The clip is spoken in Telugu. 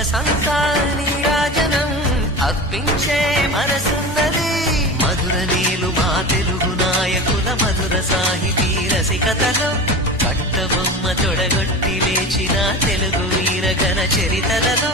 సొగసంతా నీరాజనం అర్పించే మనసున్నది. మధుర నీలు మా తెలుగు నాయకుల మధుర సాహితీ రసికతలో కట్టబొమ్మ తొడగొట్టి లేచిన తెలుగు వీర ఘన చరితలలో